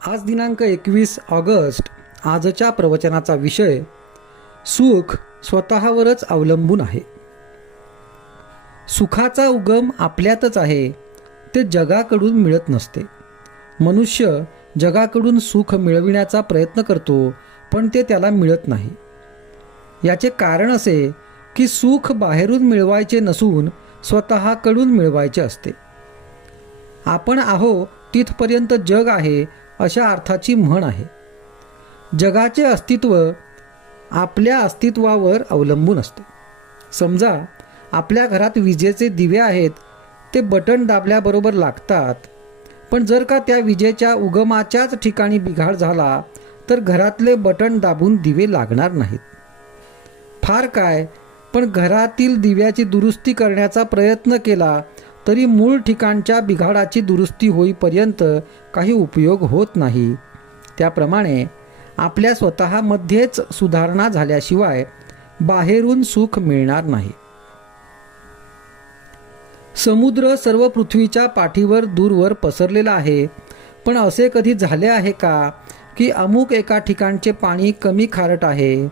आज दिनांक 21 ऑगस्ट. आजच्या प्रवचनाचा विषय सुख स्वतःवरच अवलंबून आहे. सुखाचा उगम आपल्यातच आहे, ते जगाकडून मिळत नसते. मनुष्य जगाकडून सुख मिळविण्याचा प्रयत्न करतो, पण ते त्याला मिळत नाही. याचे कारण असे की सुख बाहेरून मिळवायचे नसून स्वतःकडून मिळवायचे असते. आपण आहो तिथपर्यंत जग आहे अशा अर्थाची म्हण आहे. जगाचे अस्तित्व आपल्या अस्तित्वावर अवलंबून असते. समजा आपल्या घरात विजेचे दिवे आहेत, ते बटन दाबल्याबरोबर लागतात. पण जर का त्या विजेच्या उगमाच्याच ठिकाणी बिघाड झाला तर घरातले बटन दाबून दिवे लागणार नाहीत. फार काय, पण घरातील दिव्याची दुरुस्ती करण्याचा प्रयत्न केला तरी मूळ ठिकाणच्या बिघाडाची दुरुस्ती होईपर्यंत काही उपयोग होत नाही. त्याप्रमाणे आपल्या स्वतःमध्येच सुधारणा झाल्याशिवाय बाहेरून सुख मिळणार नाही. समुद्र सर्व पृथ्वीच्या पाठीवर दूरवर पसरलेला आहे, पण असे कधी झाले आहे का की अमुक एका ठिकाणचे पाणी कमी खारट आहे?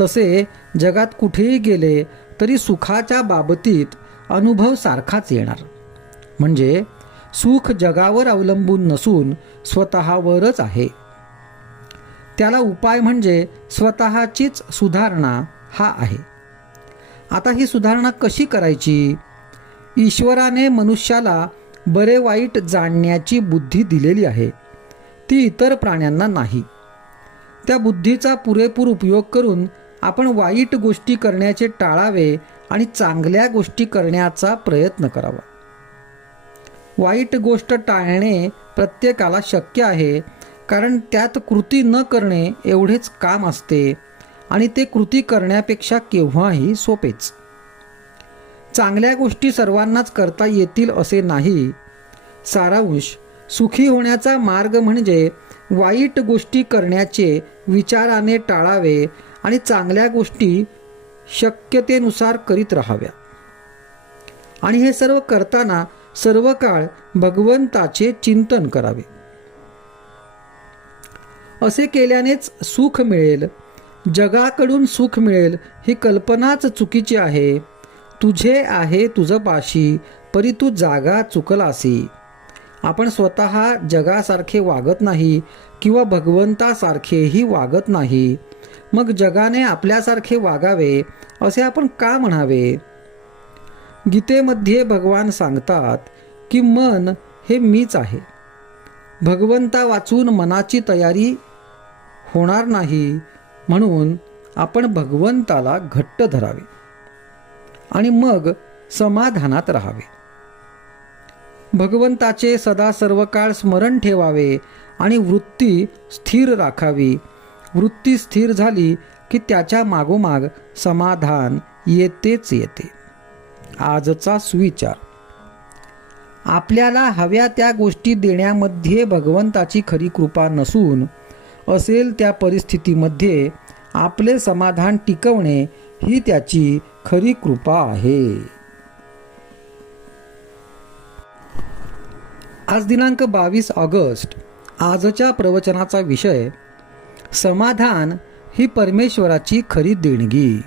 तसे जगात कुठेही गेले तरी सुखाच्या बाबतीत अनुभव सारखाच येणार. म्हणजे सुख जगावर अवलंबून नसून स्वतःवरच आहे. त्याला उपाय म्हणजे स्वतःचीच सुधारणा हा आहे. आता ही सुधारणा कशी करायची? ईश्वराने मनुष्याला बरे वाईट जाणण्याची बुद्धी दिलेली आहे, ती इतर प्राण्यांना नाही. त्या बुद्धीचा पुरेपूर उपयोग करून आपण वाईट गोष्टी करण्याचे टाळावे आणि चांगल्या गोष्टी करण्याचा प्रयत्न करावा. वाईट गोष्ट टाळणे प्रत्येकाला शक्य आहे, कारण त्यात कृती न करणे एवढेच काम असते आणि ते कृती करण्यापेक्षा केव्हाही सोपेच. चांगल्या गोष्टी सर्वांनाच करता येतील असे नाही. सारांश, सुखी होण्याचा मार्ग म्हणजे वाईट गोष्टी करण्याचे विचाराने टाळावे आणि चांगल्या गोष्टी शक्यतेनुसार करीत राहाव्या. आणि हे सर्व करताना सर्व काळ भगवंताचे चिंतन करावे. असे केल्यानेच सुख मिळेल. जगाकडून सुख मिळेल ही कल्पनाच चुकीची आहे. तुझे आहे तुझ पाशी, परी तू जागा चुकलासी. आपण स्वतः जगासारखे वागत नाही किंवा भगवंतासारखेही वागत नाही. मग जगाने आपल्यासारखे वागावे असे आपण का म्हणावे? गीतेमध्ये भगवान सांगतात की मन हे मीच आहे. भगवंता वाचून मनाची तयारी होणार नाही, म्हणून आपण भगवंताला घट्ट धरावे आणि मग समाधानात राहावे. भगवंताचे सदा सर्व काळ स्मरण ठेवावे आणि वृत्ती स्थिर राखावी. वृत्ती स्थिर झाली की त्याच्या मागोमाग समाधान येतेच येते. आजचा सुविचार: आपल्याला हव्या त्या गोष्टी देण्यामध्ये भगवंताची खरी कृपा नसून असेल त्या परिस्थितीमध्ये आपले समाधान टिकवणे ही त्याची खरी कृपा आहे. आज दिनांक 22 ऑगस्ट. आजच्या प्रवचनाचा विषय समाधान ही परमेश्वराची खरी देणगी.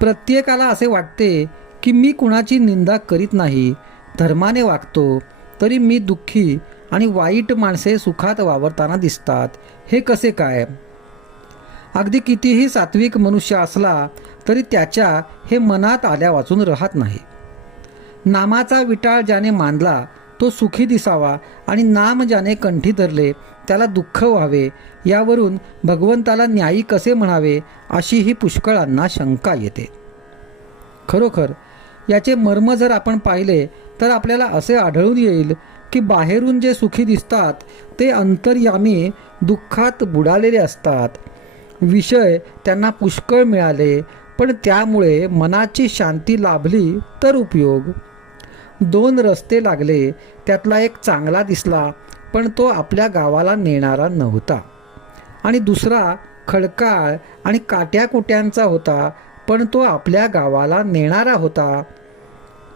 प्रत्येकाला असे वाटते की मी कुणाची निंदा करीत नाही, धर्माने वागतो, तरी मी दुःखी आणि वाईट माणसे सुखात वावरताना दिसतात. हे कसे काय? अगदी कितीही सात्विक मनुष्य असला तरी त्याच्या हे मनात आल्या वाचून राहत नाही. नामाचा विटाळ ज्याने मानला तो सुखी दिसावा आणि नाम ज्याने कंठी धरले त्याला दुःख व्हावे, यावरून भगवंताला न्यायी कसे म्हणावे अशीही पुष्कळांना शंका येते. खरोखर याचे मर्म जर आपण पाहिले तर आपल्याला असे आढळून येईल की बाहेरून जे सुखी दिसतात ते अंतर्यामी दुःखात बुडालेले असतात. विषय त्यांना पुष्कळ मिळाले, पण त्यामुळे मनाची शांती लाभली तर उपयोग. 2 रस्ते लागले, त्यातला एक चांगला दिसला, पण तो आपल्या गावाला नेणारा नव्हता, आणि दुसरा खडकाळ आणि काट्याकुट्यांचा होता, पण तो आपल्या गावाला नेणारा होता.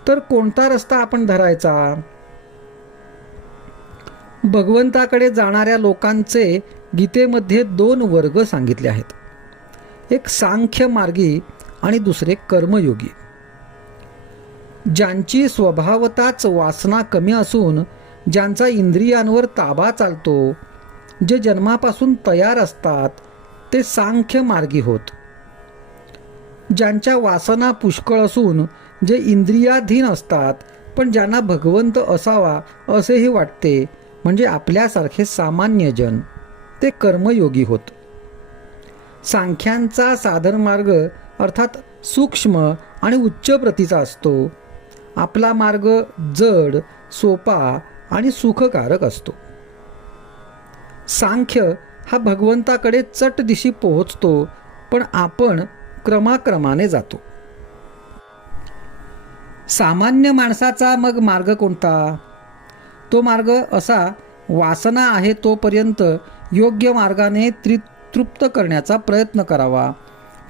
तर कोणता रस्ता आपण धरायचा? भगवंताकडे जाणाऱ्या लोकांचे गीतेमध्ये 2 वर्ग सांगितले आहेत. एक सांख्य मार्गी आणि दुसरे कर्मयोगी. ज्यांची स्वभावताच वासना कमी असून ज्यांचा इंद्रियांवर ताबा चालतो, जे जन्मापासून तयार असतात, ते सांख्य मार्गी होत. ज्यांच्या वासना पुष्कळ असून जे इंद्रियाधीन असतात, पण ज्यांना भगवंत असावा असेही वाटते, म्हणजे आपल्यासारखे सामान्य जन, ते कर्मयोगी होत. सांख्यांचा साधन मार्ग अर्थात सूक्ष्म आणि उच्च प्रतीचा असतो. आपला मार्ग जड, सोपा आणि सुखकारक असतो. सांख्य हा भगवंताकडे चटदिशी पोहोचतो, पण आपण क्रमाक्रमाने जातो. सामान्य माणसाचा मग मार्ग कोणता? तो मार्ग असा, वासना आहे तोपर्यंत योग्य मार्गाने तृप्त करण्याचा प्रयत्न करावा,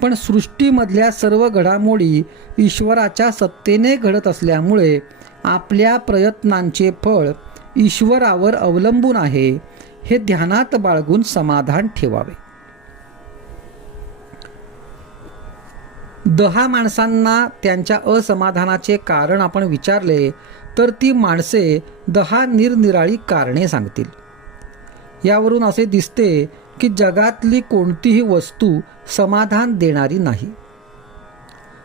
पण सृष्टीमधल्या सर्व घडामोडी ईश्वराच्या सत्तेने घडत असल्यामुळे आपल्या प्रयत्नांचे फळ ईश्वरावर अवलंबून आहे, हे ध्यानात बाळगून समाधान ठेवावे. 10 माणसांना त्यांच्या असमाधानाचे कारण आपण विचारले तर ती माणसे 10 निरनिराळी कारणे सांगतील. यावरून असे दिसते की जगातली कोणतीही वस्तू समाधान देणारी नाही.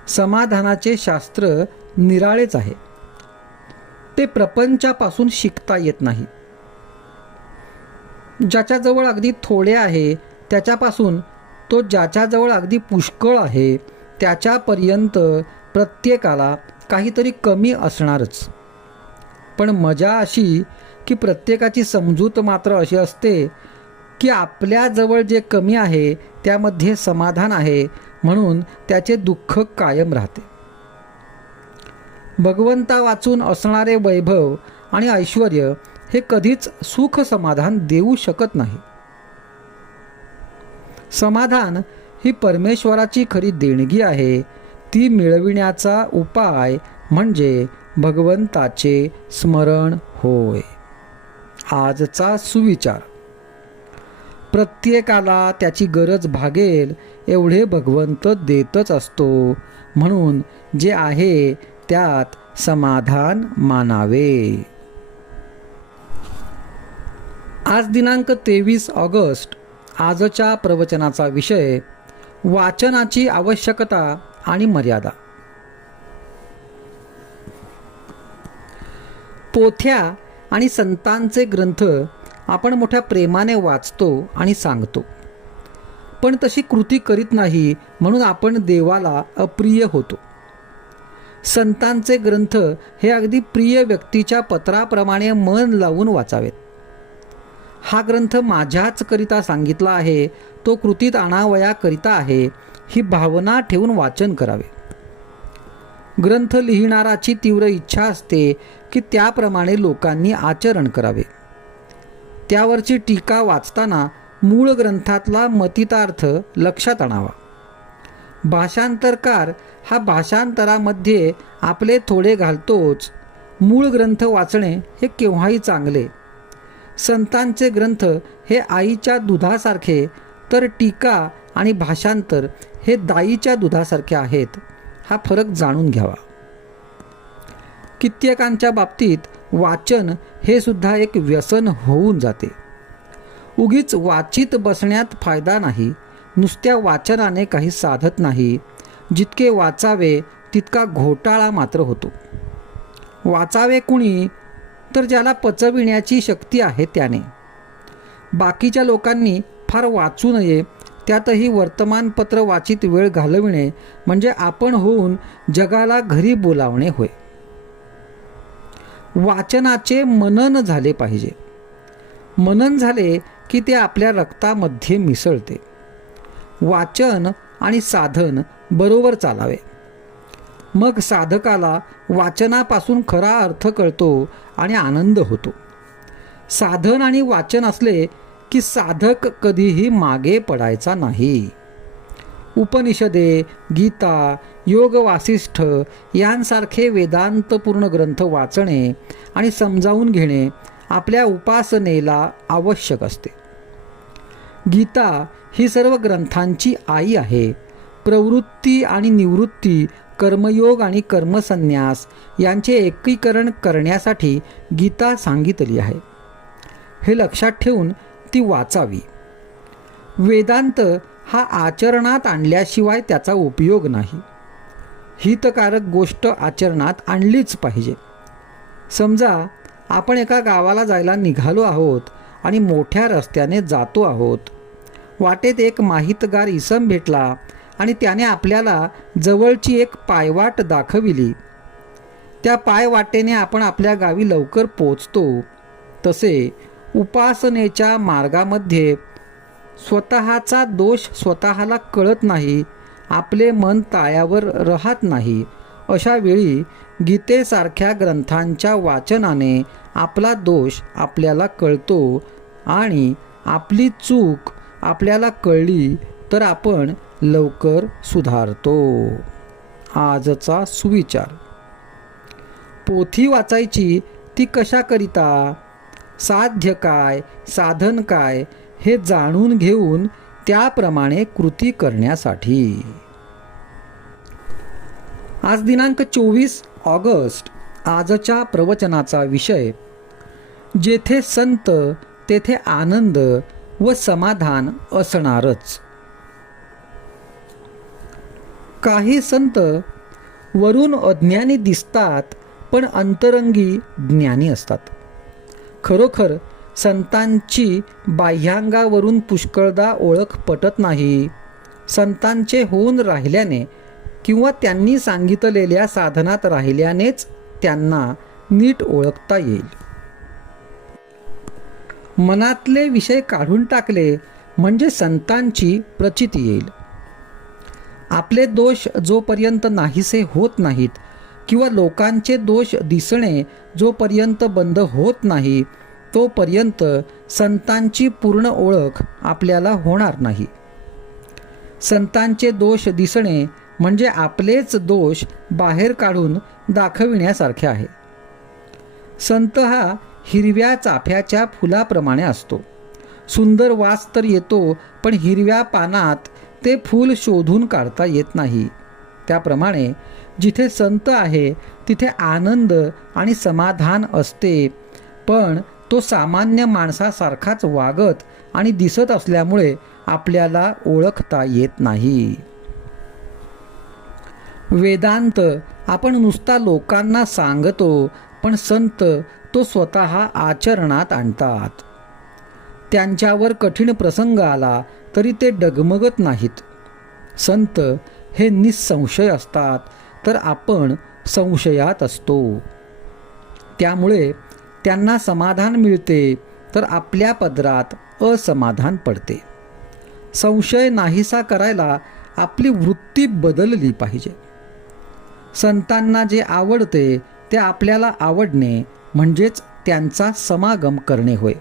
समाधानाचे शास्त्र निराळेच आहे. ते प्रपंचापासून शिकता येत नाही. ज्याच्याजवळ अगदी थोडे आहे त्याच्यापासून तो ज्याच्याजवळ अगदी पुष्कळ आहे त्याच्यापर्यंत प्रत्येकाला काहीतरी कमी असणारच. पण मजा अशी की प्रत्येकाची समजूत मात्र अशी असते की आपल्याजवळ जे कमी आहे त्यामध्ये समाधान आहे, म्हणून त्याचे दुःख कायम राहते. भगवंता वाचून असणारे वैभव आणि ऐश्वर हे कधीच सुख समाधान देऊ शकत नाही. समाधान ही परमेश्वराची खरी देणगी आहे. ती मिळविण्याचा उपाय म्हणजे भगवंताचे स्मरण होय. आजचा सुविचार: प्रत्येकाला त्याची गरज भागेल एवढे भगवंत देतच असतो, म्हणून जे आहे त्यात समाधान मानावे. आज दिनांक 23 ऑगस्ट. आजच्या प्रवचनाचा विषय: वाचनाची आवश्यकता आणि मर्यादा. पोथ्या आणि संतांचे ग्रंथ आपण मोठ्या प्रेमाने वाचतो आणि सांगतो, पण तशी कृती करीत नाही, म्हणून आपण देवाला अप्रिय होतो. संतांचे ग्रंथ हे अगदी प्रिय व्यक्तीच्या पत्राप्रमाणे मन लावून वाचावेत. हा ग्रंथ माझ्याच करिता सांगितला आहे, तो कृतीत आणावया करिता आहे, ही भावना ठेवून वाचन करावे. ग्रंथ लिहिणाराची तीव्र इच्छा असते की त्याप्रमाणे लोकांनी आचरण करावे. त्यावरची टीका वाचताना मूळ ग्रंथातला मतितार्थ लक्षात आणावा. भाषांतरकार हा भाषांतरामध्ये आपले थोडे घालतोच. मूळ ग्रंथ वाचणे हे केव्हाही चांगले. संतांचे ग्रंथ हे आईच्या दुधासारखे, तर टीका आणि भाषांतर हे दाईच्या दुधासारखे आहेत. हा फरक जाणून घ्यावा. कित्येकांच्या बाबतीत वाचन हे सुद्धा एक व्यसन होऊन जाते. उगीच वाचित बसण्यात फायदा नाही. नुसत्या वाचनाने काही साधत नाही. जितके वाचावे तितका घोटाळा मात्र होतो. वाचावे कुणी? तर ज्याला पचविण्याची शक्ती आहे त्याने. बाकीच्या लोकांनी फार वाचू नये. त्यातही वर्तमानपत्र वाचित वेळ घालविणे म्हणजे आपण होऊन जगाला घरी बोलावणे होय. वाचनाचे मनन झाले पाहिजे. मनन झाले की ते आपल्या रक्तामध्ये मिसळते. वाचन आणि साधन बरोबर चालावे. मग साधकाला वाचनापासून खरा अर्थ कळतो आणि आनंद होतो. साधन आणि वाचन असले की साधक कधीही मागे पडायचा नाही. उपनिषदे, गीता, योग वासिष्ठ यांसारखे वेदांतपूर्ण ग्रंथ वाचणे आणि समजावून घेणे आपल्या उपासनेला आवश्यक असते. गीता ही सर्व ग्रंथांची आई आहे. प्रवृत्ती आणि निवृत्ती, कर्मयोग आणि कर्मसन्यास यांचे एकीकरण करण्यासाठी गीता सांगितली आहे. हे लक्षात ठेवून ती वाचावी. वेदांत हा आचरणात आणल्याशिवाय त्याचा उपयोग नाही. हितकारक गोष्ट आचरणात आणलीच पाहिजे. समजा आपण एका गावाला जायला निघालो आहोत आणि मोठ्या रस्त्याने जातो आहोत. वाटेत एक माहितगार इसम भेटला आणि त्याने आपल्याला जवळची एक पायवाट दाखविली. त्या पायवाटेने आपण आपल्या गावी लवकर पोचतो. तसे उपासनेच्या मार्गामध्ये स्वतःचा दोष स्वतःला कळत नाही, आपले मन ताळ्यावर राहत नाही. अशा वेळी गीतेसारख्या ग्रंथांच्या वाचनाने आपला दोष आपल्याला कळतो आणि आपली चूक आपल्याला कळली तर आपण लवकर सुधारतो. आजचा सुविचार. पोथी वाचायची ती कशाकरिता? साध्य काय, साधन काय हे जाणून घेऊन त्याप्रमाणे कृती करण्यासाठी. आज दिनांक 24 ऑगस्ट. आजच्या प्रवचनाचा विषय, जेथे संत तेथे आनंद व समाधान असणारच. काही संत वरून अज्ञानी दिसतात पण अंतरंगी ज्ञानी असतात. खरोखर संतांची बाह्यांगावरून पुष्कळदा ओळख पटत नाही. संतांचे होऊन राहिल्याने किंवा त्यांनी सांगितलेल्या साधनात राहिल्यानेच त्यांना नीट ओळखता येईल. मनातले विषय काढून टाकले म्हणजे संतांची प्रचिती येईल. आपले दोष जोपर्यंत नाहीसे होत नाहीत किंवा लोकांचे दोष दिसणे जोपर्यंत बंद होत नाही तोपर्यंत संतांची पूर्ण ओळख आपल्याला होणार नाही. संतांचे दोष दिसणे म्हणजे आपलेच दोष बाहेर काढून दाखविण्यासारखे आहे. संत हा हिरव्या चाफ्याच्या फुलाप्रमाणे असतो. सुंदर वास तर येतो, पण हिरव्या पानात ते फूल शोधून काढता येत नाही. त्याप्रमाणे जिथे संत आहे तिथे आनंद आणि समाधान असते, पण तो सामान्य माणसासारखाच वागत आणि दिसत असल्यामुळे आपल्याला ओळखता येत नाही. वेदांत आपण नुसता लोकांना सांगतो, पण संत तो स्वतः आचरणात आणतात. त्यांच्यावर कठीण प्रसंग आला तरी ते डगमगत नाहीत. संत हे निसंशय असतात, तर आपण संशयात असतो. त्यामुळे त्यांना समाधान मिळते, तर आपल्या पदरात असमाधान पडते. संशय नाहीसा करायला आपली वृत्ती बदलली पाहिजे. संतांना जे आवडते ते आपल्याला आवडणे म्हणजेच त्यांचा समागम करणे होय.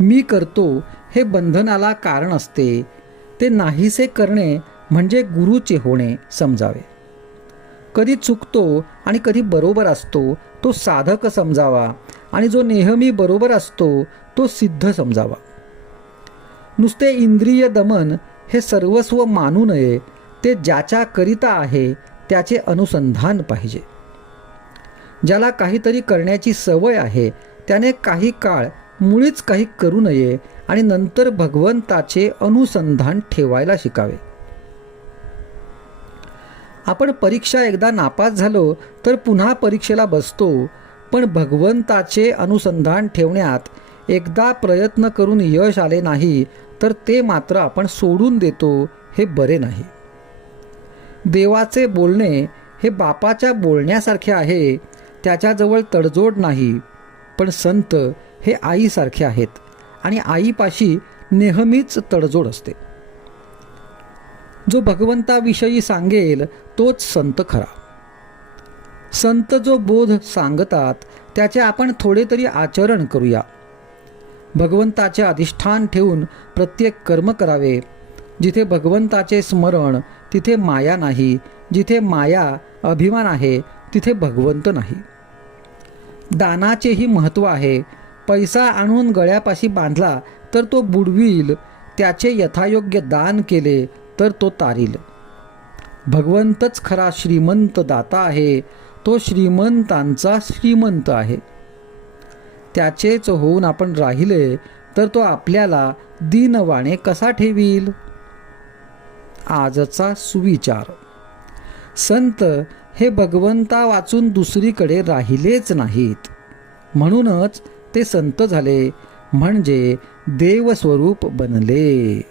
मी करतो हे बंधनाला कारण असते. ते नाहीसे करणे म्हणजे गुरुचे होणे समजावे. कधी चुकतो आणि कधी बरोबर असतो तो साधक समजावा, आणि जो नेहमी बरोबर असतो तो सिद्ध समजावा. नुसते इंद्रिय दमन हे सर्वस्व मानू नये. ते ज्याच्या करिता आहे त्याचे अनुसंधान पाहिजे. ज्याला काहीतरी करण्याची सवय आहे त्याने काही काळ मुळीच काही करू नये आणि नंतर भगवंताचे अनुसंधान ठेवायला शिकावे. आपण परीक्षा एकदा नापास झालो तर पुन्हा परीक्षेला बसतो, पण भगवंताचे अनुसंधान ठेवण्यात एकदा प्रयत्न करून यश आले नाही तर ते मात्र आपण सोडून देतो. हे बरे नाही. देवाचे बोलणे हे बापाच्या बोलण्यासारखे आहे. त्याच्याजवळ तडजोड नाही. पण संत हे आईसारखे आहेत आणि आईपाशी नेहमीच तडजोड असते. जो भगवंताविषयी सांगेल तोच संत खरा. संत जो बोध सांगतात त्याचे आपण थोडे तरी आचरण करूया. भगवंताचे अधिष्ठान ठेवून प्रत्येक कर्म करावे. जिथे भगवंताचे स्मरण तिथे माया नाही. जिथे माया अभिमान आहे तिथे भगवंत नाही. दानाचेही महत्त्व आहे, पैसा आणून गळ्यापाशी बांधला तर तो बुडवील, त्याचे यथायोग्य दान केले तर तो तारील. भगवंतच खरा श्रीमंत दाता आहे, तो श्रीमंतांचा श्रीमंत आहे. त्याचेच होऊन आपण राहिले तर तो आपल्याला दीनवाणे कसा ठेवील. आजचा सुविचार. संत हे भगवंता वाचून दुसरीकडे राहिलेच नाहीत, म्हणूनच ते संत झाले, म्हणजे देवस्वरूप बनले.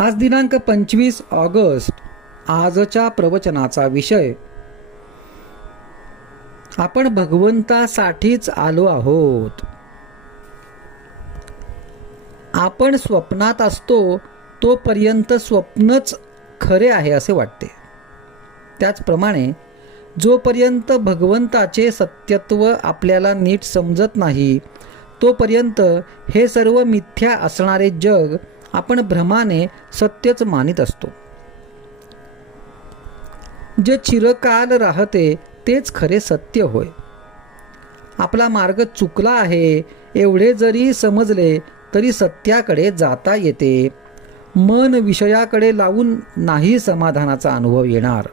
आज दिनांक 25 ऑगस्ट. आजच्या प्रवचनाचा विषय, आपण भगवंतासाठीच आलो आहोत. आपण स्वप्नात असतो तोपर्यंत स्वप्नच खरे आहे असे वाटते. त्याचप्रमाणे जोपर्यंत भगवंताचे सत्यत्व आपल्याला नीट समजत नाही तोपर्यंत हे सर्व मिथ्या असणारे जग आपण भ्रमाने सत्यच मानित असतो. जे चिरकाल राहते तेच खरे सत्य होय. आपला मार्ग चुकला आहे एवढे जरी समजले तरी सत्याकडे जाता येते. मन विषयाकडे लावून नाही समाधानाचा अनुभव येणार.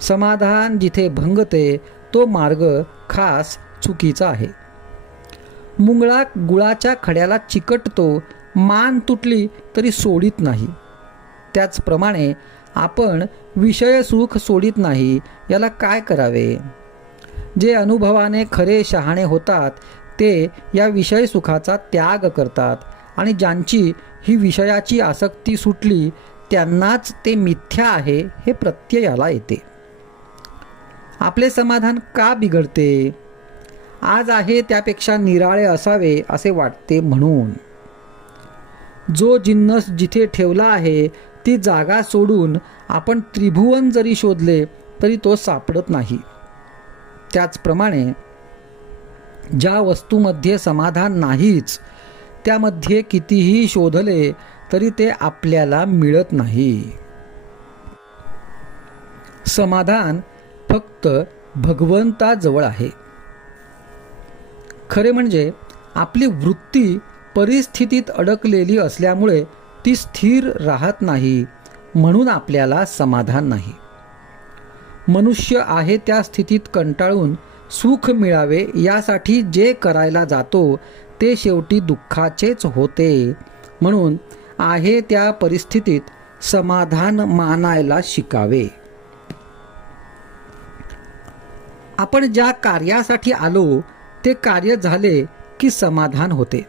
समाधान जिथे भंगते तो मार्ग खास चुकीचा आहे. मुंगळा गुळाच्या खड्याला चिकटतो, मान तुटली तरी सोडित नाही. त्याचप्रमाणे आपण विषय सुख सोडित नाही. याला काय करावे. जे अनुभवाने खरे शहाणे होतात ते या विषय सुखाचा त्याग करतात, आणि ज्यांची ही विषयाची आसक्ती सुटली त्यांनाच ते मिथ्या आहे हे प्रत्ययाला येते. आपले समाधान का बिघडते. आज आहे त्यापेक्षा निराळे असावे असे वाटते. म्हणून जो जिन्नस जिथे ठेवला आहे ती जागा सोडून आपण त्रिभुवन जरी शोधले तरी तो सापडत नाही. त्याचप्रमाणे ज्या वस्तूमध्ये समाधान नाहीच त्यामध्ये कितीही शोधले तरी ते आपल्याला मिळत नाही. समाधान फक्त भगवंताजवळ आहे. खरे म्हणजे आपली वृत्ती परिस्थितीत अडकलेली असल्यामुळे ती स्थिर राहत नाही, म्हणून आपल्याला समाधान नाही. मनुष्य आहे त्या स्थितीत कंटाळून सुख मिळावे यासाठी जे करायला जातो ते शेवटी दुःखाचेच होते. म्हणून आहे त्या परिस्थितीत समाधान मानायला शिकावे. आपण ज्या कार्यासाठी आलो ते कार्य झाले की समाधान होते.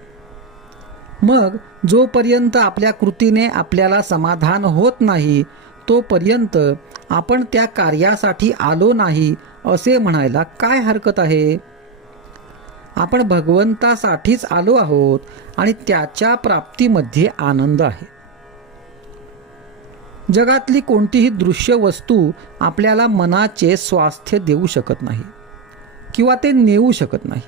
मग जोपर्यंत आपल्या कृतीने आपल्याला समाधान होत नाही तोपर्यंत आपण त्या कार्यासाठी आलो नाही असे म्हणायला काय हरकत आहे. आपण भगवंतासाठीच आलो आहोत आणि त्याच्या प्राप्तीमध्ये आनंद आहे. जगातली कोणतीही दृश्य वस्तू आपल्याला मनाचे स्वास्थ्य देऊ शकत नाही किंवा ते नेऊ शकत नाही.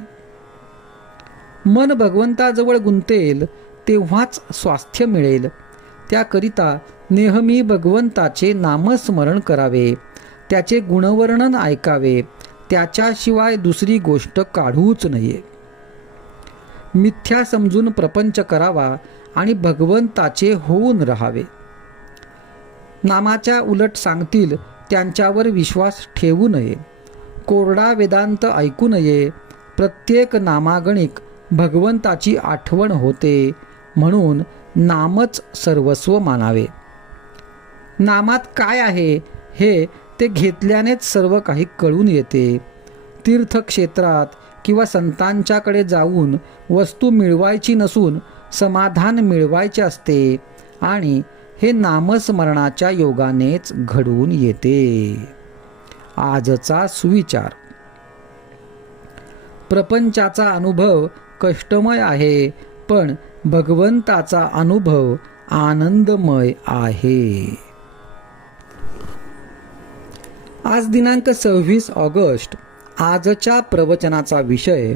मन भगवंताजवळ गुंतेल तेव्हाच स्वास्थ्य मिळेल. त्याकरिता नेहमी भगवंताचे नामस्मरण करावे, त्याचे गुणवर्णन ऐकावे, त्याच्याशिवाय दुसरी गोष्ट काढूच नये. मिथ्या समजून प्रपंच करावा आणि भगवंताचे होऊन राहावे. नामाच्या उलट सांगतील त्यांच्यावर विश्वास ठेवू नये. कोरडा वेदांत ऐकू नये. प्रत्येक नामागणिक भगवंताची आठवण होते, म्हणून नामच सर्वस्व मानावे. नामात काय आहे हे ते घेतल्यानेच सर्व काही कळून येते. तीर्थक्षेत्रात किंवा संतांच्याकडे जाऊन वस्तू मिळवायची नसून समाधान मिळवायचे असते, आणि हे नामस्मरणाच्या योगानेच घडून येते. आजचा सुविचार. प्रपंचाचा अनुभव कष्टमय आहे, पण भगवंताचा अनुभव आनंदमय आहे. आज दिनांक 26 ऑगस्ट. आजच्या प्रवचनाचा विषय,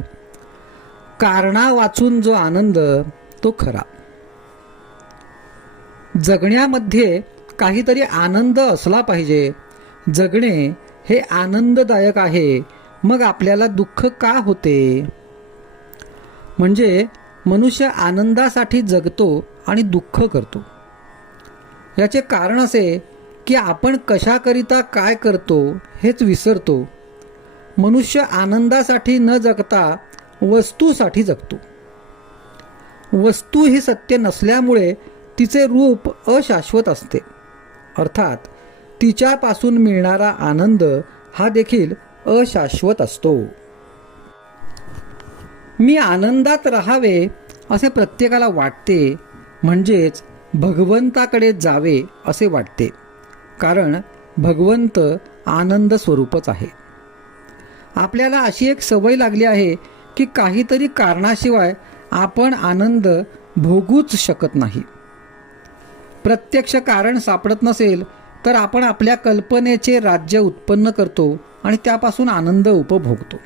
कारणा वाचून जो आनंद तो खरा. जगण्यामध्ये काहीतरी आनंद असला पाहिजे. जगणे हे आनंददायक आहे, मग आपल्याला दुःख का होते? म्हणजे मनुष्य आनंदासाठी जगतो आणि दुःख करतो. याचे कारण असे की आपण कशाकरिता काय करतो हेच विसरतो. मनुष्य आनंदासाठी न जगता वस्तूसाठी जगतो. वस्तू ही सत्य नसल्यामुळे तिचे रूप अशाश्वत असते. अर्थात तिच्यापासून मिळणारा आनंद हा देखील अशाश्वत असतो. मी आनंदात राहावे असे प्रत्येकाला वाटते, म्हणजेच भगवंताकडे जावे असे वाटते, कारण भगवंत आनंद स्वरूपच आहे. आपल्याला अशी एक सवय लागली आहे की काहीतरी कारणाशिवाय आपण आनंद भोगूच शकत नाही. प्रत्यक्ष कारण सापडत नसेल तर आपण आपल्या कल्पनेचे राज्य उत्पन्न करतो आणि त्यापासून आनंद उपभोगतो.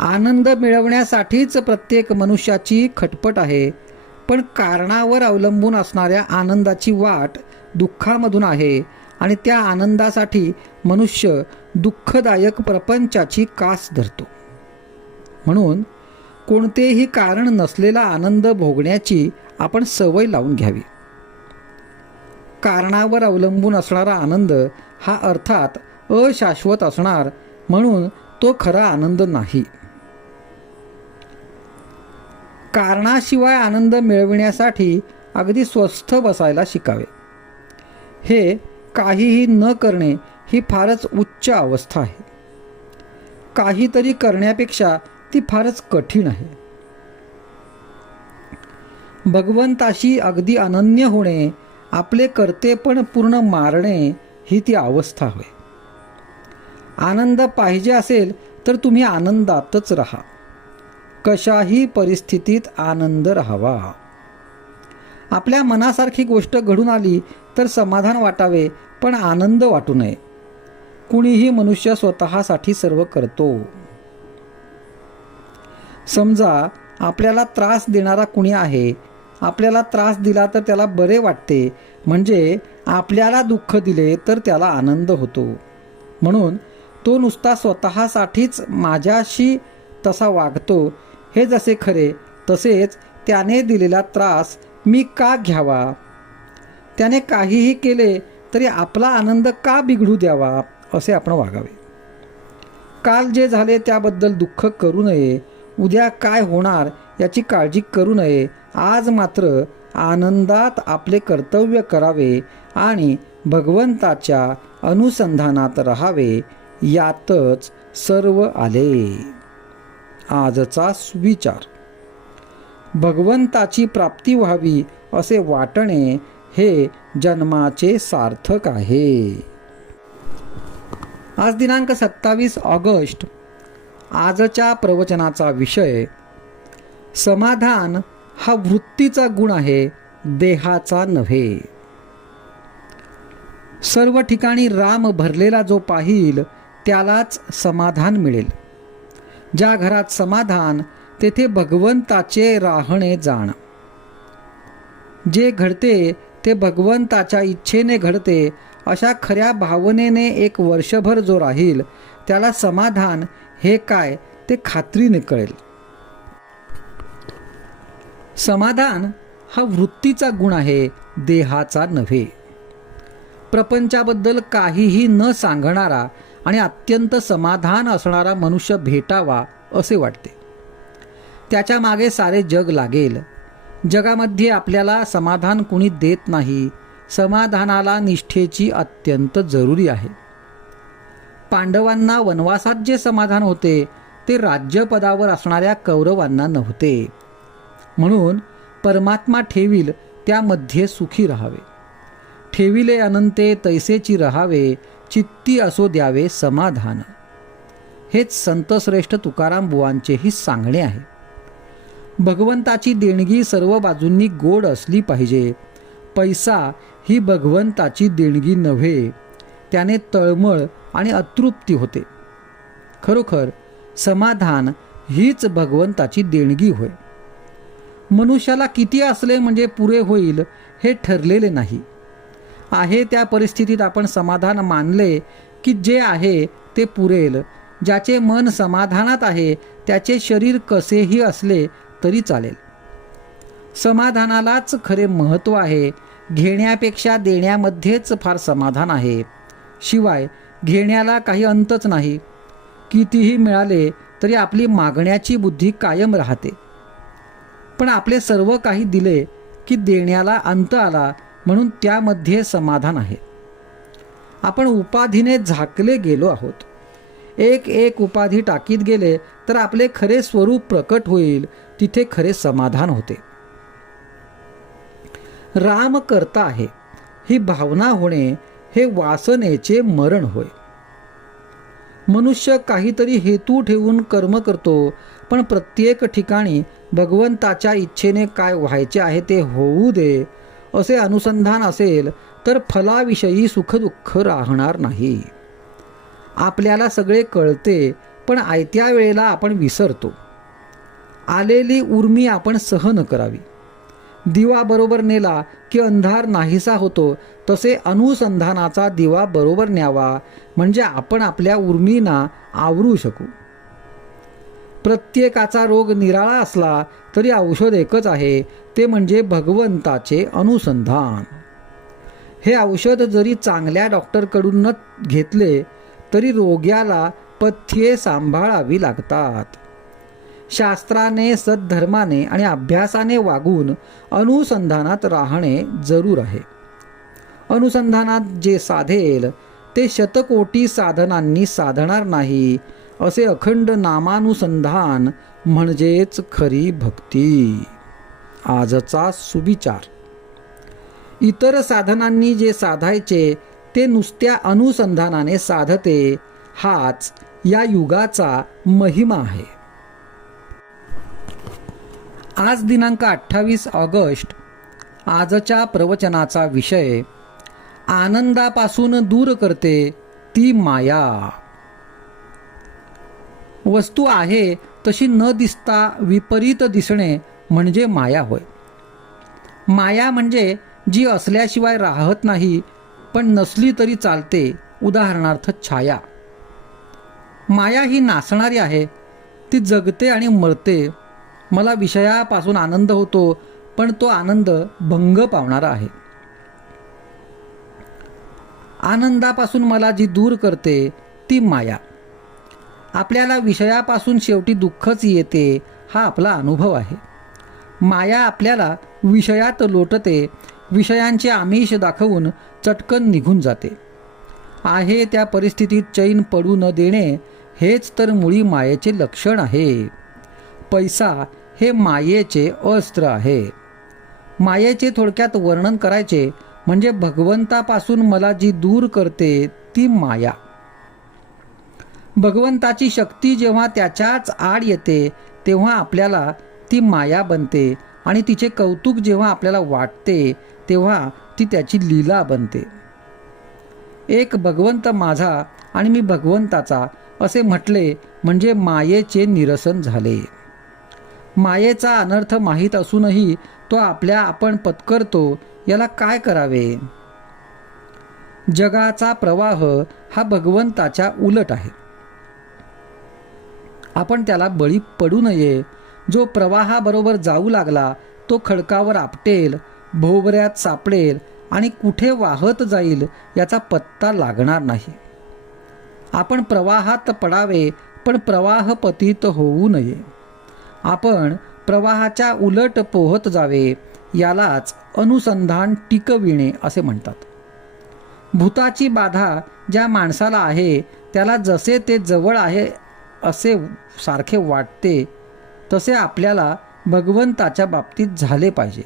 आनंद मिळवण्यासाठीच प्रत्येक मनुष्याची खटपट आहे, पण कारणावर अवलंबून असणाऱ्या आनंदाची वाट दुःखामधून आहे आणि त्या आनंदासाठी मनुष्य दुःखदायक प्रपंचाची कास धरतो. म्हणून कोणतेही कारण नसलेला आनंद भोगण्याची आपण सवय लावून घ्यावी. कारणावर अवलंबून असणारा आनंद हा अर्थात अशाश्वत असणार, म्हणून तो खरा आनंद नाही. कारणाशिवाय आनंद मिळविण्यासाठी अगदी स्वस्थ बसायला शिकावे. हे काहीही न करणे ही फारच उच्च अवस्था आहे. काहीतरी करण्यापेक्षा ती फारच कठीण आहे. भगवंताशी अगदी अनन्य होणे, आपले कर्तेपण पूर्ण मारणे ही ती अवस्था होय. आनंद पाहिजे असेल तर तुम्ही आनंदातच राहा. कशाही परिस्थितीत आनंद राहावा. आपल्या मनासारखी गोष्ट घडून आली तर समाधान वाटावे, पण आनंद वाटू नये. कुणीही मनुष्य स्वतःसाठी सर्व करतो. समजा आपल्याला त्रास देणारा कुणी आहे. आपल्याला त्रास दिला तर त्याला बरे वाटते, म्हणजे आपल्याला दुःख दिले तर त्याला आनंद होतो. म्हणून तो नुसता स्वतःसाठीच माझ्याशी तसा वागतो हे जसे खरे, तसेच त्याने दिलेला त्रास मी का घ्यावा? त्याने काहीही केले तरी आपला आनंद का बिघडू द्यावा असे आपण वागावे. काल जे झाले त्याबद्दल दुःख करू नये. उद्या काय होणार याची काळजी करू नये. आज मात्र आनंदात आपले कर्तव्य करावे आणि भगवंताच्या अनुसंधानात राहावे. यातच सर्व आले. आजचा विचार: भगवंताची प्राप्ती व्हावी असे वाटणे हे जन्माचे सार्थक आहे. आज दिनांक 27 ऑगस्ट. आजच्या प्रवचनाचा विषय: समाधान हा वृत्तीचा गुण आहे, देहाचा नव्हे. सर्व ठिकाणी राम भरलेला जो पाहिल त्यालाच समाधान मिळेल. ज्या घरात समाधान तेथे भगवंताचे राहणे जाण. जे घडते ते भगवंताच्या इच्छेने घडते अशा खऱ्या भावनेने एक वर्षभर जो राहील त्याला समाधान हे काय ते खात्रीने कळेल. समाधान हा वृत्तीचा गुण आहे, देहाचा नव्हे. प्रपंचाबद्दल काहीही न सांगणारा आणि अत्यंत समाधान असणारा मनुष्य भेटावा असे वाटते. त्याच्या मागे सारे जग लागेल. जगामध्ये आपल्याला समाधान कुणी देत नाही. समाधानाला निष्ठेची अत्यंत जरुरी आहे. पांडवांना वनवासात जे समाधान होते ते राज्यपदावर असणाऱ्या कौरवांना नव्हते. म्हणून परमात्मा ठेवील त्यामध्ये सुखी राहावे. ठेविले अनंते तैसेची राहावे, चित्ती असो द्यावे समाधान. हेच संतश्रेष्ठ तुकाराम बुवांचेही सांगणे आहे. भगवंताची देणगी सर्व बाजूंनी गोड असली पाहिजे. पैसा ही भगवंताची देणगी नव्हे. त्याने तळमळ आणि अतृप्ती होते. खरोखर समाधान हीच भगवंताची देणगी होय. मनुष्याला किती असले म्हणजे पुरे होईल हे ठरलेले नाही. आहे त्या परिस्थितीत आपण समाधान मानले की जे आहे ते पुरेल, ज्याचे मन समाधानात आहे त्याचे शरीर कसेही असले तरी चालेल. समाधानालाच खरे महत्त्व आहे. घेण्यापेक्षा देण्यामध्येच फार समाधान आहे. शिवाय घेण्याला काही अंतच नाही. कितीही मिळाले तरी आपली मागण्याची बुद्धी कायम राहते. पण आपले सर्व काही दिले की देण्याला अंत आला, म्हणून त्यामध्ये समाधान आहे. आपण उपाधीने झाकले गेलो आहोत. एक एक उपाधी टाकीत गेले तर आपले खरे स्वरूप प्रकट होईल. तिथे खरे समाधान होते. राम करता आहे ही भावना होणे हे वासनेचे मरण होय. मनुष्य काहीतरी हेतू ठेवून कर्म करतो, पण प्रत्येक ठिकाणी भगवंताच्या इच्छेने काय व्हायचे आहे ते होऊ दे असे अनुसंधान असेल तर फलाविषयी सुखदुःख राहणार नाही. आपल्याला सगळे कळते, पण आयत्या वेळेला आपण विसरतो. आलेली उर्मी आपण सहन करावी. दिवा बरोबर नेला की अंधार नाहीसा होतो, तसे अनुसंधानाचा दिवा बरोबर न्यावा, म्हणजे आपण आपल्या उर्मींना आवरू शकू. प्रत्येकाचा रोग निराळा असला तरी औषध एकच आहे, ते म्हणजे भगवंताचे अनुसंधान. हे औषध जरी चांगल्या डॉक्टरकडून न घेतले तरी रोग्याला पथ्ये सांभाळावी लागतात. शास्त्राने, सद्धर्माने आणि अभ्यासाने वागून अनुसंधानात राहणे जरूर आहे. अनुसंधानात जे साधेल ते शतकोटी साधनांनी साधणार नाही. असे अखंड नामानुसंधान म्हणजेच खरी भक्ती. आजचा सुविचार. इतर साधनांनी जे साधायचे ते नुसत्या अनुसंधानाने साधते, हाच या युगाचा महिमा आहे. आज दिनांक 28 ऑगस्ट. आजच्या प्रवचनाचा विषय आनंदापासून दूर करते ती माया. वस्तू आहे तशी न दिसता विपरीत दिसणे म्हणजे माया होय. माया म्हणजे जी असल्याशिवाय राहत नाही, पण नसली तरी चालते. उदाहरणार्थ छाया. माया ही नासणारी आहे. ती जगते आणि मरते. मला विषयापासून आनंद होतो, पण तो आनंद भंग पावणारा आहे. आनंदापासून मला जी दूर करते ती माया. आपल्याला विषयापासून शेवटी दुःखच येते, हा आपला अनुभव आहे. माया आपल्याला विषयात लोटते, विषयांचे आमिष दाखवून चटकन निघून जाते. आहे त्या परिस्थितीत चैन पडू न देणे हेच तर मुळी मायेचे लक्षण आहे. पैसा हे मायेचे अस्त्र आहे. मायेचे थोडक्यात वर्णन करायचे म्हणजे भगवंतापासून मला जी दूर करते ती माया. भगवंताची शक्ती जेव्हा त्याच्याच आड येते तेव्हा आपल्याला ती माया बनते, आणि तिचे कौतुक जेव्हा आपल्याला वाटते तेव्हा ती त्याची लीला बनते. एक भगवंत माझा आणि मी भगवंताचा असे म्हटले म्हणजे मायेचे निरसन झाले. मायेचा अनर्थ माहीत असूनही तो आपल्या आपण पत्करतो, याला काय करावे? जगाचा प्रवाह हा भगवंताच्या उलट आहे. आपण त्याला बळी पडू नये. जो प्रवाहाबरोबर जाऊ लागला तो खडकावर आपटेल, भोवऱ्यात सापडेल आणि कुठे वाहत जाईल याचा पत्ता लागणार नाही. आपण प्रवाहात पडावे, पण प्रवाह पतित होऊ नये. आपण प्रवाहाच्या उलट पोहत जावे, यालाच अनुसंधान टिकविणे असे म्हणतात. भूताची बाधा ज्या माणसाला आहे त्याला जसे ते जवळ आहे असे सारखे वाटते, तसे आपल्याला भगवंताच्या बाबतीत झाले पाहिजे.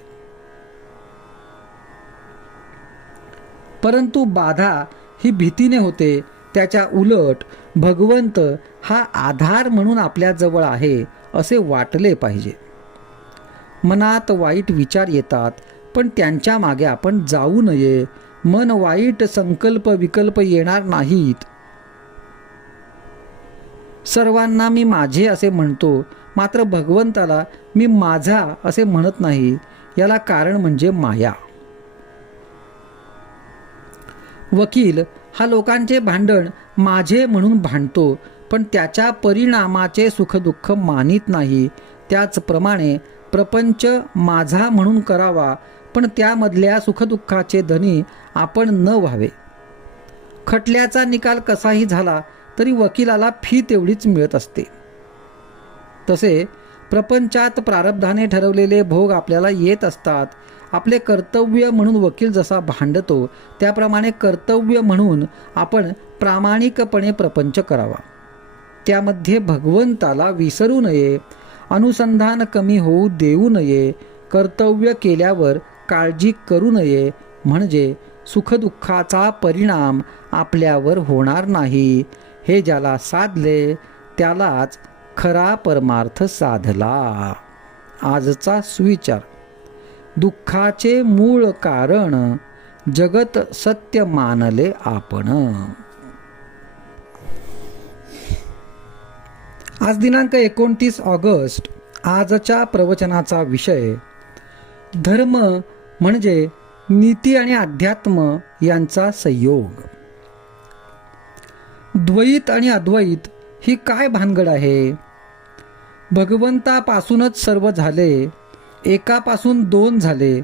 परंतु बाधा ही भीतीने होते. त्याच्या उलट भगवंत हा आधार म्हणून आपल्या जवळ आहे असे वाटले पाहिजे. मनात वाईट विचार येतात, पण त्यांच्या मागे आपण जाऊ नये. मन वाईट संकल्प विकल्प येणार नाहीत. सर्वांना मी माझे असे म्हणतो, मात्र भगवंताला मी माझा असे म्हणत नाही. याला कारण म्हणजे माया. वकील हा लोकांचे भांडण माझे म्हणून भांडतो, पण त्याच्या परिणामाचे सुखदुःख मानित नाही. त्याचप्रमाणे प्रपंच माझा म्हणून करावा, पण त्यामधल्या सुखदुःखाचे धनी आपण न व्हावे. खटल्याचा निकाल कसाही झाला तरी वकिलाला फी तेवढीच मिळत असते. तसे प्रपंचात प्रारब्धाने ठरवलेले भोग आपल्याला येत असतात. आपले कर्तव्य म्हणून वकील जसा भांडतो त्याप्रमाणे कर्तव्य म्हणून आपण प्रामाणिकपणे प्रपंच करावा. त्यामध्ये भगवंताला विसरू नये, अनुसंधान कमी होऊ देऊ नये, कर्तव्य केल्यावर काळजी करू नये, म्हणजे सुखदुःखाचा परिणाम आपल्यावर होणार नाही. हे ज्याला साधले त्यालाच खरा परमार्थ साधला. आजचा सुविचार: दुःखाचे मूळ कारण जगत सत्य मानले आपण. आज दिनांक 29 ऑगस्ट. आजच्या प्रवचनाचा विषय धर्म म्हणजे नीती आणि अध्यात्म यांचा संयोग. द्वैत आणि अद्वैत ही काय भानगड आहे? भगवंतापासूनच सर्व झाले, एकापासून दोन झाले,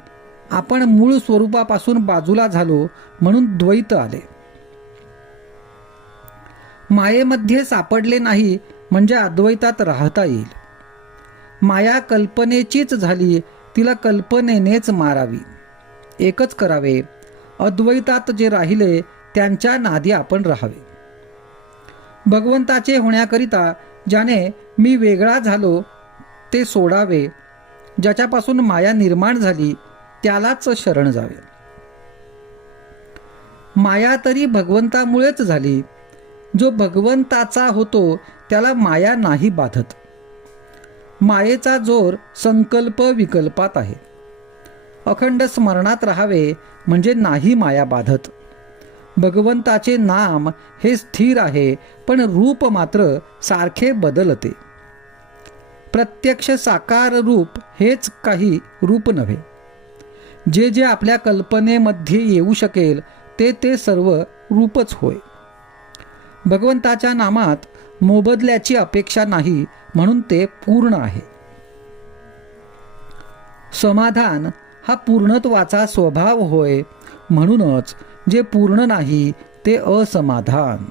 आपण मूळ स्वरूपापासून बाजूला झालो म्हणून द्वैत आले. मायेमध्ये सापडले नाही म्हणजे अद्वैतात राहता येईल. माया कल्पनेचीच झाली, तिला कल्पनेनेच मारावी, एकच करावे. अद्वैतात जे राहिले त्यांच्या नादी आपण राहावे. भगवंताचे होण्याकरिता ज्याने मी वेगळा झालो ते सोडावे. ज्याच्यापासून माया निर्माण झाली त्यालाच शरण जावे. माया तरी भगवंतामुळेच झाली. जो भगवंताचा होतो त्याला माया नाही बाधत. मायेचा जोर संकल्प विकल्पात आहे. अखंड स्मरणात राहावे म्हणजे नाही माया बाधत. भगवंताचे नाम हे स्थिर आहे, पण रूप मात्र सारखे बदलते. प्रत्यक्ष साकार रूप हेच काही रूप नव्हे. जे जे आपल्या कल्पनेमध्ये येऊ शकेल ते ते सर्व रूपच होय. भगवंताच्या नामात मोबदल्याची अपेक्षा नाही म्हणून ते पूर्ण आहे. समाधान हा पूर्णत्वाचा स्वभाव होय, म्हणूनच जे पूर्ण नाही ते असमाधान.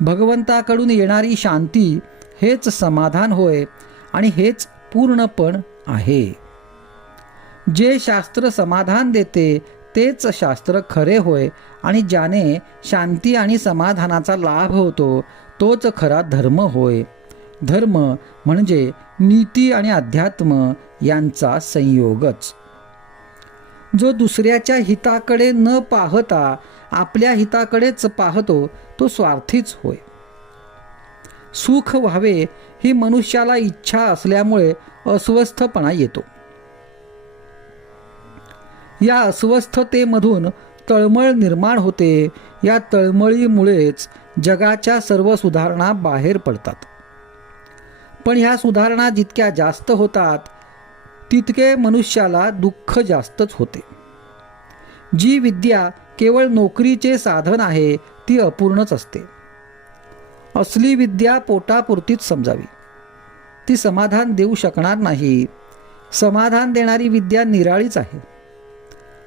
भगवंताकडून येणारी शांती हेच समाधान होय आणि हेच पूर्णपण आहे. जे शास्त्र समाधान देते तेच शास्त्र खरे होय आणि ज्याने शांती आणि समाधानाचा लाभ होतो तोच खरा धर्म होय. धर्म म्हणजे नीती आणि अध्यात्म यांचा संयोगच. जो दुसऱ्याच्या हिताकडे न पाहता आपल्या हिताकडेच पाहतो तो स्वार्थीच होय. सुख व्हावे ही मनुष्याला इच्छा असल्यामुळे अस्वस्थपणा येतो. या अस्वस्थतेमधून तळमळ निर्माण होते. या तळमळीमुळेच जगाच्या सर्व सुधारणा बाहेर पडतात. पण ह्या सुधारणा जितक्या जास्त होतात तितके मनुष्याला दुःख जास्तच होते. जी विद्या केवळ नोकरीचे साधन आहे ती अपूर्णच असते. असली विद्या पोटापुरतीच समजावी. ती समाधान देऊ शकणार नाही. समाधान देणारी विद्या निराळीच आहे.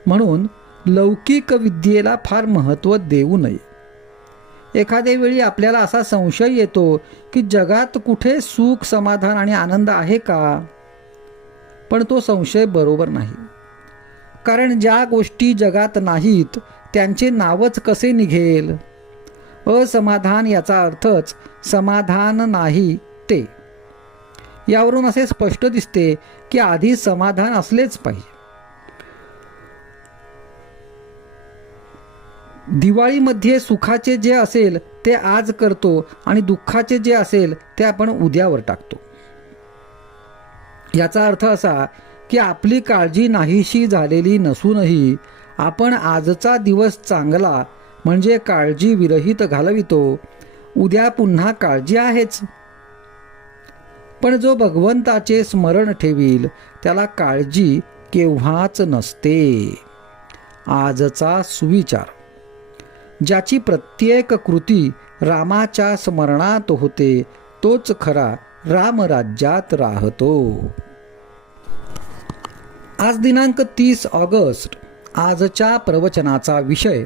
म्हणून लौकिक विद्येला फार महत्त्व देऊ नये. एखाद्या वेळी आपल्याला असा संशय येतो की जगात कुठे सुख, समाधान आणि आनंद आहे का? पण तो संशय बरोबर नाही. कारण ज्या गोष्टी जगात नाहीत त्यांचे नावच कसे निघेल? असमाधान याचा अर्थच समाधान नाही ते. यावरून असे स्पष्ट दिसते की आधी समाधान असलेच पाहिजे. दिवाळीमध्ये सुखाचे जे असेल ते आज करतो आणि दुःखाचे जे असेल ते आपण उद्यावर टाकतो. याचा अर्थ असा की आपली काळजी नाहीशी झालेली नसूनही आपण आजचा दिवस चांगला म्हणजे काळजी विरहित घालवितो. उद्या पुन्हा काळजी आहेच. पण जो भगवंताचे स्मरण ठेवील त्याला काळजी केव्हाच नसते. आजचा सुविचार: ज्याची प्रत्येक कृती रामाच्या स्मरणात होते तोच खरा रामराज्यात राहतो. आज दिनांक 30 ऑगस्ट. आजच्या प्रवचनाचा विषय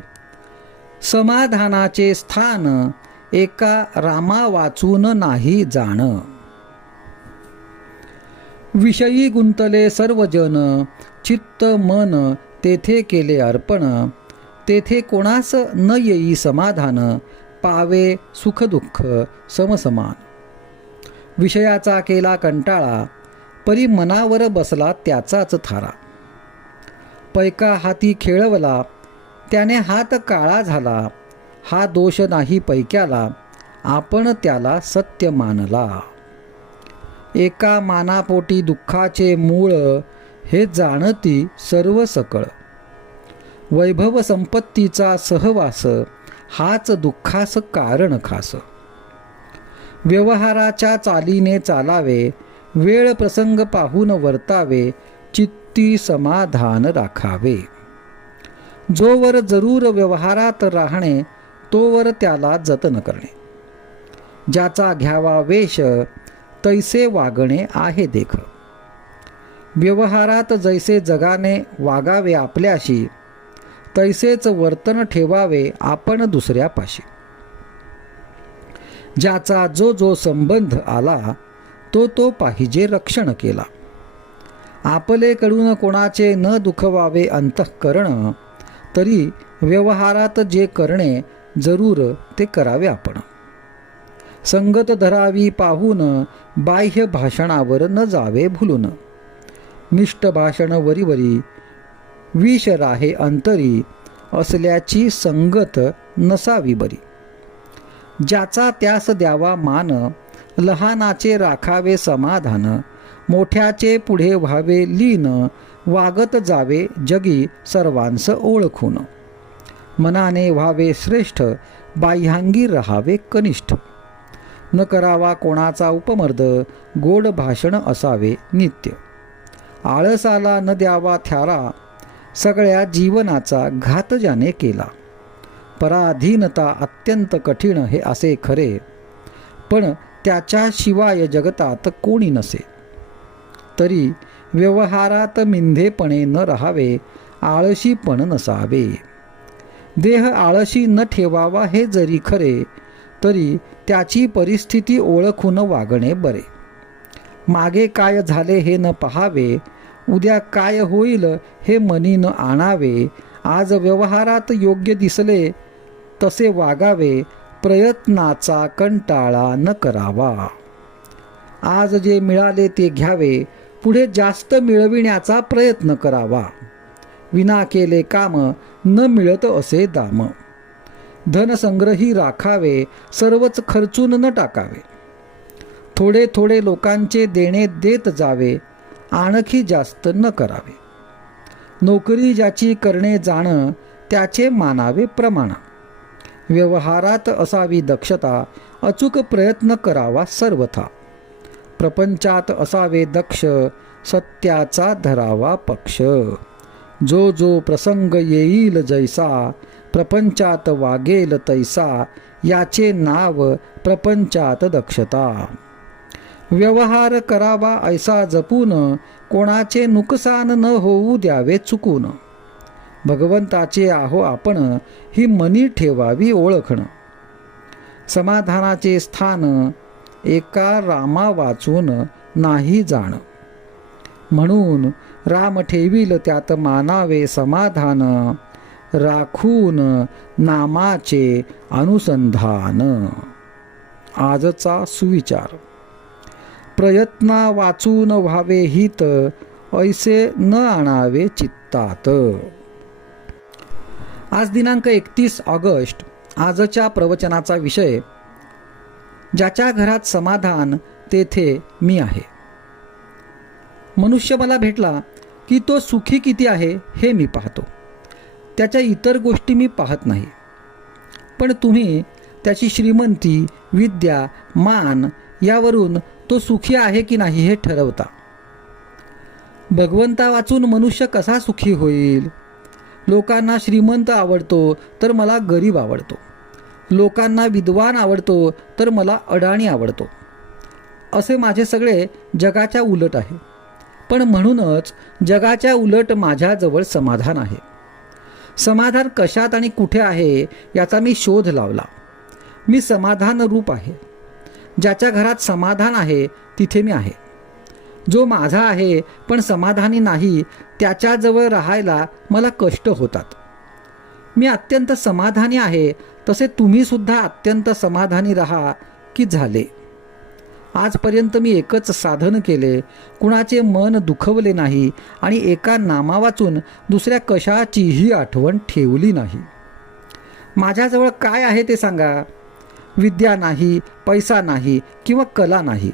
समाधानाचे स्थान एका रामा वाचून नाही जाण. विषयी गुंतले सर्वजन, चित्त मन तेथे केले अर्पण. तेथे कोणास न येई समाधान, पावे सुख दुःख समसमान. विषयाचा केला कंटाळा, परी मनावर बसला त्याचाच थारा. पैका हाती खेळवला, त्याने हात काळा झाला. हा दोष नाही पैक्याला, आपण त्याला सत्य मानला. एका मानापोटी दुःखाचे मूळ, हे जाणती सर्व सकळ. वैभव संपत्तीचा सहवास, हाच दुःखास कारण खास. व्यवहाराच्या चालीने चालावे, वेळ प्रसंग पाहून वर्तावे. चित्ती समाधान राखावे. जोवर जरूर व्यवहारात राहणे, तोवर त्याला जतन करणे. ज्याचा घ्यावा वेश, तैसे वागणे आहे देख. व्यवहारात जैसे जगाने वागावे आपल्याशी, तैसेच वर्तन ठेवावे आपण दुसऱ्यापाशी. ज्याचा जो जो संबंध आला, तो तो पाहिजे रक्षण केला. आपलेकडून कोणाचे न दुखवावे अंतःकरण, तरी व्यवहारात जे करणे जरूर ते करावे आपण. संगत धरावी पाहून, बाह्य भाषणावर न जावे भुलून. मिष्ट भाषण वरीवरी, विष राहे अंतरी. असल्याची संगत नसावी बरी. ज्याचा त्यास द्यावा मान, लहानाचे राखावे समाधान. मोठ्याचे पुढे व्हावे लीन, वागत जावे जगी सर्वांस ओळखून. मनाने व्हावे श्रेष्ठ, बाह्यांगी रहावे कनिष्ठ. न करावा कोणाचा उपमर्द, गोड भाषण असावे नित्य. आळसाला न द्यावा थ्यारा, सगळ्या जीवनाचा घात ज्याने केला. पराधीनता अत्यंत कठीण हे असे खरे, पण त्याच्याशिवाय जगतात कोणी नसे. तरी व्यवहारात मिंधेपणे न राहावे, आळशीपण नसावे. देह आळशी न ठेवावा हे जरी खरे, तरी त्याची परिस्थिती ओळखून वागणे बरे. मागे काय झाले हे न पहावे, उद्या काय होईल हे मनी न आणावे. आज व्यवहारात योग्य दिसले तसे वागावे, प्रयत्नाचा कंटाळा न करावा. आज जे मिळाले ते घ्यावे, पुढे जास्त मिळविण्याचा प्रयत्न करावा. विना केले काम, न मिळत असे दाम. धनसंग्रही राखावे, सर्वच खर्चून न टाकावे. थोडे थोडे लोकांचे देणे देत जावे, आणखी जास्त न करावे. नोकरी ज्याची करणे जाण, त्याचे मानावे प्रमाण. व्यवहारात असावी दक्षता, अचूक प्रयत्न करावा सर्वथा. प्रपंचात असावे दक्ष, सत्याचा धरावा पक्ष. जो जो प्रसंग येईल जैसा, प्रपंचात वागेल तैसा. याचे नाव प्रपंचात दक्षता. व्यवहार करावा ऐसा जपून, कोणाचे नुकसान न होऊ द्यावे चुकून. भगवंताचे आहो आपण, ही मनी ठेवावी ओळखण. समाधानाचे स्थान एका रामा वाचून नाही जाण. म्हणून राम ठेवील त्यात मानावे समाधान. राखून नामाचे अनुसंधान. आजचा सुविचार. प्रयत्ना वाचून व्हावे हित, ऐसे न आणावे चित्तात. आज दिनांक 31 ऑगस्ट. आजच्या प्रवचनाचा विषय ज्याच्या घरात समाधान तेथे मी आहे. मनुष्य मला भेटला की तो सुखी किती आहे हे मी पाहतो. त्याच्या इतर गोष्टी मी पाहत नाही. पण तुम्ही त्याची श्रीमंती, विद्या, मान यावरून तो सुखी आहे की नाही हे ठरवता. भगवंता वाचून मनुष्य कसा सुखी होईल? लोकांना श्रीमंत आवडतो तर मला गरीब आवडतो. लोकांना विद्वान आवडतो तर मला अडाणी आवडतो. असे माझे सगळे जगाच्या उलट आहे. पण म्हणूनच जगाच्या उलट माझ्याजवळ समाधान आहे. समाधान कशात आणि कुठे आहे याचा मी शोध लावला. मी समाधान रूप आहे. ज्याच्या घरात समाधान आहे तिथे मी आहे. जो माझा आहे पण समाधानी नाही त्याच्याजवळ राहायला मला कष्ट होतात. मी अत्यंत समाधानी आहे, तसे तुम्हीसुद्धा अत्यंत समाधानी राहा की झाले. आजपर्यंत मी एकच साधन केले, कुणाचे मन दुखवले नाही आणि एका नामावाचून दुसऱ्या कशाचीही आठवण ठेवली नाही. माझ्याजवळ काय आहे ते सांगा. विद्या नाही, पैसा नाही किंवा कला नाही,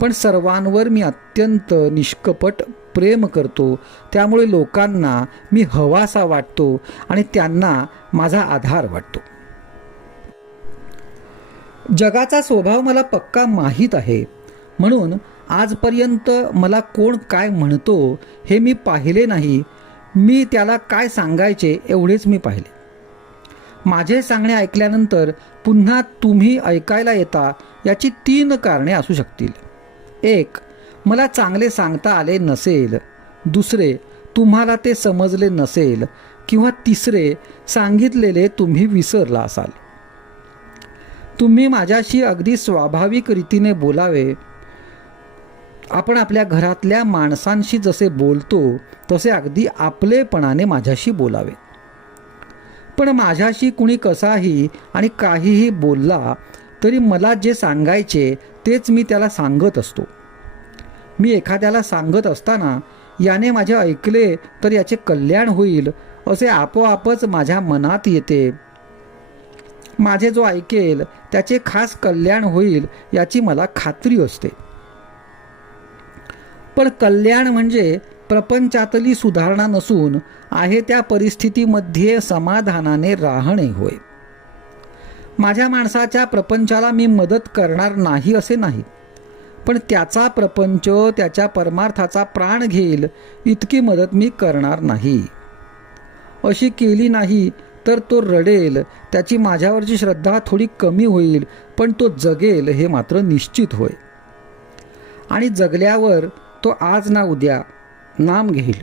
पण सर्वांवर मी अत्यंत निष्कपट प्रेम करतो. त्यामुळे लोकांना मी हवासा वाटतो आणि त्यांना माझा आधार वाटतो. जगाचा स्वभाव मला पक्का माहीत आहे, म्हणून आजपर्यंत मला कोण काय म्हणतो हे मी पाहिले नाही. मी त्याला काय सांगायचे एवढेच मी पाहिले. माझे सांगणे ऐकल्यानंतर पुन्हा तुम्ही ऐकायला येता याची 3 कारणे असू शकतील. 1. मला चांगले सांगता आले नसेल. 2. तुम्हाला ते समजले नसेल. किंवा 3. सांगितलेले तुम्ही विसरला असाल. तुम्ही माझ्याशी अगदी स्वाभाविक रीतीने बोलावे. आपण आपल्या घरातल्या माणसांशी जसे बोलतो तसे अगदी आपलेपणाने माझ्याशी बोलावे. पण माझ्याशी कुणी कसाही आणि काहीही बोलला तरी मला जे सांगायचे तेच मी त्याला सांगत असतो. मी एखाद्याला सांगत असताना याने माझे ऐकले तर याचे कल्याण होईल असे आपोआपच माझ्या मनात येते. माझे जो ऐकेल त्याचे खास कल्याण होईल याची मला खात्री असते. पण कल्याण म्हणजे प्रपंचातली सुधारणा नसून आहे त्या परिस्थितीमध्ये समाधानाने राहणे होय. माझ्या माणसाच्या प्रपंचाला मी मदत करणार नाही असे नाही, पण त्याचा प्रपंच त्याच्या परमार्थाचा प्राण घेईल इतकी मदत मी करणार नाही. अशी केली नाही तर तो रडेल, त्याची माझ्यावरची श्रद्धा थोडी कमी होईल, पण तो जगेल हे मात्र निश्चित होय. आणि जगल्यावर तो आज ना उद्या नाम घेईल.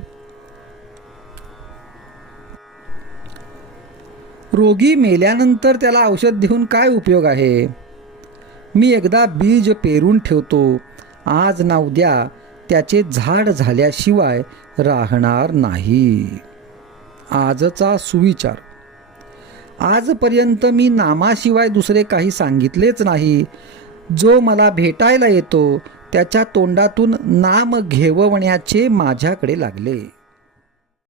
रोगी मेल्यानंतर त्याला औषध देऊन काय उपयोग आहे. मी एकदा बीज पेरून ठेवतो, आज ना उद्या त्याचे झाड झाल्याशिवाय राहणार नाही. आजचा सुविचार. आजपर्यंत मी नामाशिवाय दुसरे काही सांगितलेच नाही. जो मला भेटायला येतो त्याच्या तोंडातून नाम घेवण्याचे माझ्याकडे लागले.